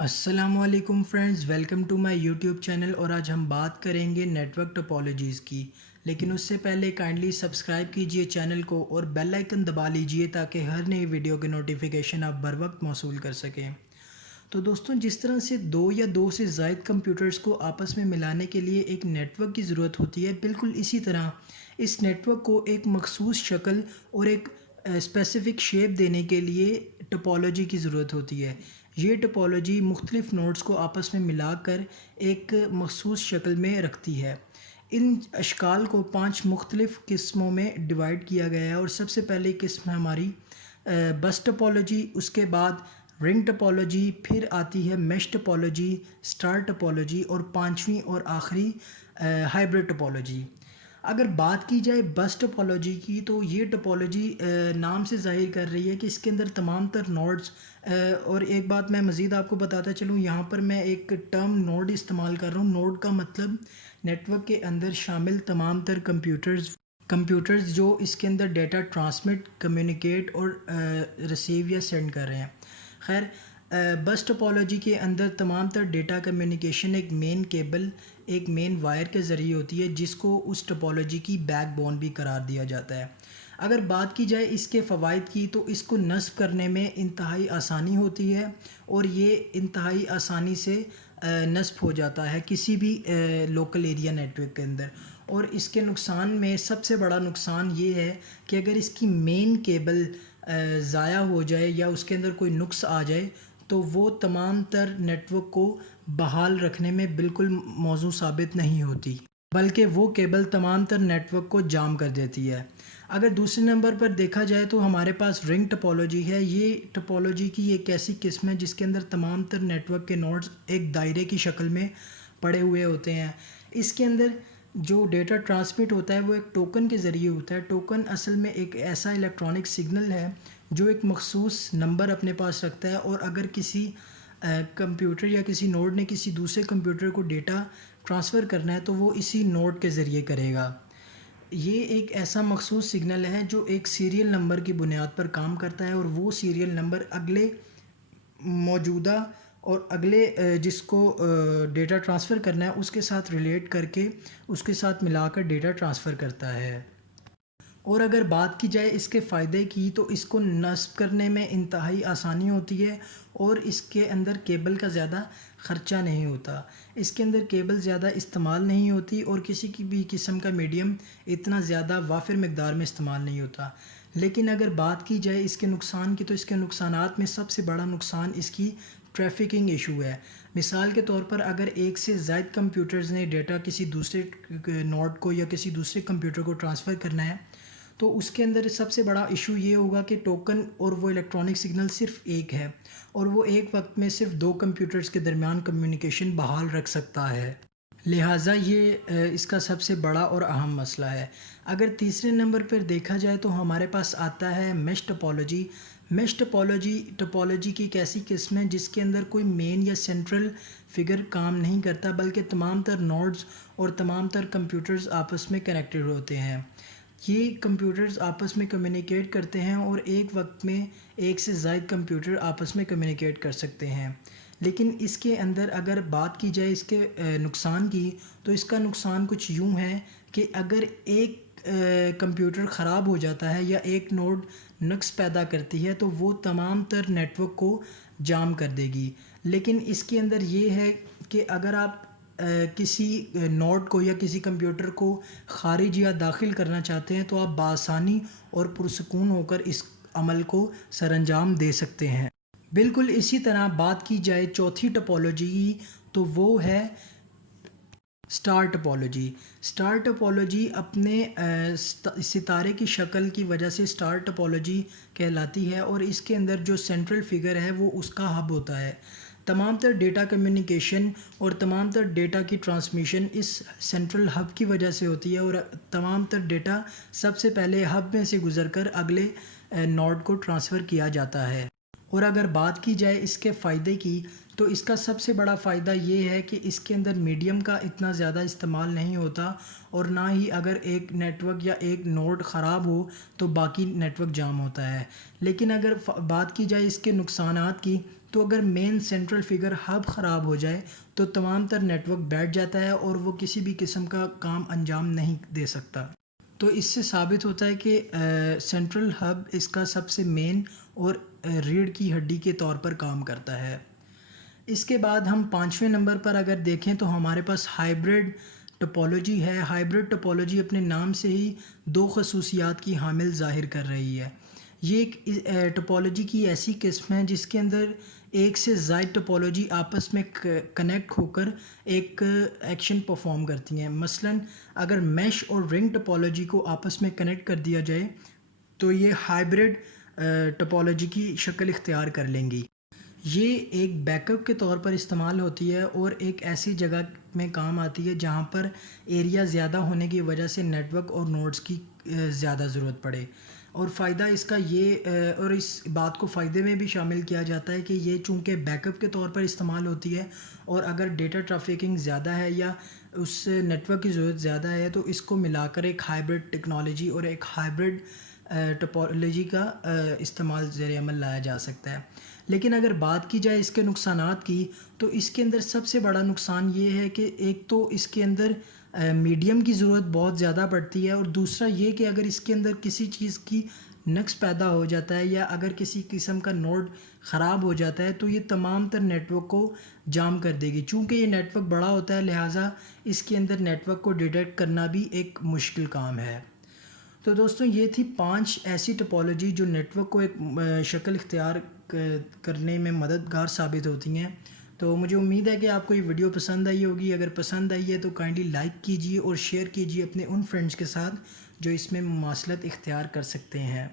السلام علیکم friends, welcome to my YouTube channel. اور آج ہم بات کریں گے نیٹ ورک ٹوپالوجیز کی، لیکن اس سے پہلے کائنڈلی سبسکرائب کیجئے چینل کو اور بیل آئیکن دبا لیجئے تاکہ ہر نئی ویڈیو کے نوٹیفیکیشن آپ بر وقت موصول کر سکیں۔ تو دوستوں، جس طرح سے دو یا دو سے زائد کمپیوٹرز کو آپس میں ملانے کے لیے ایک نیٹ ورک کی ضرورت ہوتی ہے، بالکل اسی طرح اس نیٹ ورک کو ایک مخصوص شکل اور ایک اسپیسیفک شیپ دینے کے لیے ٹوپالوجی کی ضرورت ہوتی ہے۔ یہ ٹوپالوجی مختلف نوڈز کو آپس میں ملا کر ایک مخصوص شکل میں رکھتی ہے۔ ان اشکال کو 5 مختلف قسموں میں ڈیوائیڈ کیا گیا ہے، اور سب سے پہلی قسم ہے ہماری بس ٹوپالوجی، اس کے بعد رنگ ٹوپالوجی، پھر آتی ہے میش ٹوپالوجی، اسٹار ٹوپالوجی، اور پانچویں اور آخری ہائبرڈ ٹوپالوجی۔ اگر بات کی جائے بس ٹوپالوجی کی، تو یہ ٹوپالوجی نام سے ظاہر کر رہی ہے کہ اس کے اندر تمام تر نوڈز، اور ایک بات میں مزید آپ کو بتاتا چلوں، یہاں پر میں ایک ٹرم نوڈ استعمال کر رہا ہوں۔ نوڈ کا مطلب نیٹ ورک کے اندر شامل تمام تر کمپیوٹرز جو اس کے اندر ڈیٹا ٹرانسمٹ، کمیونیکیٹ اور ریسیو یا سینڈ کر رہے ہیں۔ خیر، بس ٹوپالوجی کے اندر تمام تر ڈیٹا کمیونیکیشن ایک مین کیبل، ایک مین وائر کے ذریعے ہوتی ہے، جس کو اس ٹوپالوجی کی بیک بون بھی قرار دیا جاتا ہے۔ اگر بات کی جائے اس کے فوائد کی، تو اس کو نصب کرنے میں انتہائی آسانی ہوتی ہے، اور یہ انتہائی آسانی سے نصب ہو جاتا ہے کسی بھی لوکل ایریا نیٹ ورک کے اندر۔ اور اس کے نقصان میں سب سے بڑا نقصان یہ ہے کہ اگر اس کی مین کیبل ضائع ہو جائے یا اس کے اندر کوئی نقص آ جائے، تو وہ تمام تر نیٹ ورک کو بحال رکھنے میں بالکل موزوں ثابت نہیں ہوتی، بلکہ وہ کیبل تمام تر نیٹ ورک کو جام کر دیتی ہے۔ اگر دوسرے نمبر پر دیکھا جائے تو ہمارے پاس رنگ ٹوپالوجی ہے۔ یہ ٹوپالوجی کی ایک ایسی قسم ہے جس کے اندر تمام تر نیٹ ورک کے نوڈز ایک دائرے کی شکل میں پڑے ہوئے ہوتے ہیں۔ اس کے اندر جو ڈیٹا ٹرانسمٹ ہوتا ہے وہ ایک ٹوکن کے ذریعے ہوتا ہے۔ ٹوکن اصل میں ایک ایسا الیکٹرانک سگنل ہے جو ایک مخصوص نمبر اپنے پاس رکھتا ہے، اور اگر کسی کمپیوٹر یا کسی نوڈ نے کسی دوسرے کمپیوٹر کو ڈیٹا ٹرانسفر کرنا ہے تو وہ اسی نوڈ کے ذریعے کرے گا۔ یہ ایک ایسا مخصوص سگنل ہے جو ایک سیریل نمبر کی بنیاد پر کام کرتا ہے، اور وہ سیریل نمبر اگلے موجودہ اور اگلے جس کو ڈیٹا ٹرانسفر کرنا ہے اس کے ساتھ ریلیٹ کر کے اس کے ساتھ ملا کر ڈیٹا ٹرانسفر کرتا ہے۔ اور اگر بات کی جائے اس کے فائدے کی، تو اس کو نصب کرنے میں انتہائی آسانی ہوتی ہے، اور اس کے اندر کیبل کا زیادہ خرچہ نہیں ہوتا۔ اس کے اندر کیبل زیادہ استعمال نہیں ہوتی، اور کسی کی بھی قسم کا میڈیم اتنا زیادہ وافر مقدار میں استعمال نہیں ہوتا۔ لیکن اگر بات کی جائے اس کے نقصان کی، تو اس کے نقصانات میں سب سے بڑا نقصان اس کی ٹریفکنگ ایشو ہے۔ مثال کے طور پر اگر ایک سے زائد کمپیوٹرز نے ڈیٹا کسی دوسرے نوڈ کو یا کسی دوسرے کمپیوٹر کو ٹرانسفر کرنا ہے، تو اس کے اندر سب سے بڑا ایشو یہ ہوگا کہ ٹوکن اور وہ الیکٹرانک سگنل صرف ایک ہے، اور وہ ایک وقت میں صرف دو کمپیوٹرز کے درمیان کمیونیکیشن بحال رکھ سکتا ہے۔ لہٰذا یہ اس کا سب سے بڑا اور اہم مسئلہ ہے۔ اگر تیسرے نمبر پر دیکھا جائے تو ہمارے پاس آتا ہے میش ٹوپالوجی۔ میش ٹوپالوجی کی ایک ایسی قسم ہے جس کے اندر کوئی مین یا سینٹرل فگر کام نہیں کرتا، بلکہ تمام تر نوڈز اور تمام تر کمپیوٹرز آپس میں کنیکٹڈ ہوتے ہیں۔ یہ کمپیوٹرز آپس میں کمیونیکیٹ کرتے ہیں، اور ایک وقت میں ایک سے زائد کمپیوٹر آپس میں کمیونیکیٹ کر سکتے ہیں۔ لیکن اس کے اندر اگر بات کی جائے اس کے نقصان کی، تو اس کا نقصان کچھ یوں ہے کہ اگر ایک کمپیوٹر خراب ہو جاتا ہے یا ایک نوڈ نقص پیدا کرتی ہے، تو وہ تمام تر نیٹ ورک کو جام کر دے گی۔ لیکن اس کے اندر یہ ہے کہ اگر آپ کسی نوڈ کو یا کسی کمپیوٹر کو خارج یا داخل کرنا چاہتے ہیں، تو آپ بآسانی اور پرسکون ہو کر اس عمل کو سر انجام دے سکتے ہیں۔ بالکل اسی طرح بات کی جائے چوتھی ٹوپالوجی کی، تو وہ ہے اسٹار ٹوپالوجی۔ اسٹار ٹوپالوجی اپنے ستارے کی شکل کی وجہ سے اسٹار ٹوپالوجی کہلاتی ہے، اور اس کے اندر جو سینٹرل فگر ہے وہ اس کا ہب ہوتا ہے۔ تمام تر ڈیٹا کمیونیکیشن اور تمام تر ڈیٹا کی ٹرانسمیشن اس سینٹرل ہب کی وجہ سے ہوتی ہے، اور تمام تر ڈیٹا سب سے پہلے ہب میں سے گزر کر اگلے نوڈ کو ٹرانسفر کیا جاتا ہے۔ اور اگر بات کی جائے اس کے فائدے کی، تو اس کا سب سے بڑا فائدہ یہ ہے کہ اس کے اندر میڈیم کا اتنا زیادہ استعمال نہیں ہوتا، اور نہ ہی اگر ایک نیٹ ورک یا ایک نوڈ خراب ہو تو باقی نیٹ ورک جام ہوتا ہے۔ لیکن اگر بات کی جائے اس کے نقصانات کی، تو اگر مین سینٹرل فگر ہب خراب ہو جائے تو تمام تر نیٹ ورک بیٹھ جاتا ہے اور وہ کسی بھی قسم کا کام انجام نہیں دے سکتا۔ تو اس سے ثابت ہوتا ہے کہ سینٹرل ہب اس کا سب سے مین اور ریڑھ کی ہڈی کے طور پر کام کرتا ہے۔ اس کے بعد ہم 5ویں نمبر پر اگر دیکھیں تو ہمارے پاس ہائبرڈ ٹپولوجی ہے۔ ہائبرڈ ٹپولوجی اپنے نام سے ہی دو خصوصیات کی حامل ظاہر کر رہی ہے۔ یہ ایک ٹپولوجی کی ایسی قسم ہے جس کے اندر ایک سے زائد ٹپولوجی آپس میں کنیکٹ ہو کر ایک ایکشن پرفارم کرتی ہیں۔ مثلا اگر میش اور رنگ ٹپولوجی کو آپس میں کنیکٹ کر دیا جائے تو یہ ہائبرڈ ٹپولوجی کی شکل اختیار کر لیں گی۔ یہ ایک بیک اپ کے طور پر استعمال ہوتی ہے اور ایک ایسی جگہ میں کام آتی ہے جہاں پر ایریا زیادہ ہونے کی وجہ سے نیٹ ورک اور نوڈز کی زیادہ ضرورت پڑے، اور فائدہ اس کا یہ اور اس بات کو فائدے میں بھی شامل کیا جاتا ہے کہ یہ چونکہ بیک اپ کے طور پر استعمال ہوتی ہے، اور اگر ڈیٹا ٹریفکنگ زیادہ ہے یا اس نیٹ ورک کی ضرورت زیادہ ہے تو اس کو ملا کر ایک ہائبرڈ ٹیکنالوجی اور ایک ہائبرڈ ٹپولوجی کا استعمال زیر عمل لایا جا سکتا ہے۔ لیکن اگر بات کی جائے اس کے نقصانات کی، تو اس کے اندر سب سے بڑا نقصان یہ ہے کہ ایک تو اس کے اندر میڈیم کی ضرورت بہت زیادہ پڑتی ہے، اور دوسرا یہ کہ اگر اس کے اندر کسی چیز کی نقص پیدا ہو جاتا ہے یا اگر کسی قسم کا نوڈ خراب ہو جاتا ہے تو یہ تمام تر نیٹ ورک کو جام کر دے گی۔ چونکہ یہ نیٹ ورک بڑا ہوتا ہے لہٰذا اس کے اندر نیٹ ورک کو ڈیٹیکٹ کرنا بھی ایک مشکل کام ہے۔ تو دوستوں یہ تھی 5 ایسی ٹپولوجی جو نیٹ ورک کو ایک شکل اختیار کرنے میں مددگار ثابت ہوتی ہیں۔ تو مجھے امید ہے کہ آپ کو یہ ویڈیو پسند آئی ہوگی۔ اگر پسند آئی ہے تو کائنڈلی لائک کیجیے اور شیئر کیجیے اپنے ان فرینڈز کے ساتھ جو اس میں مماثلت اختیار کر سکتے ہیں۔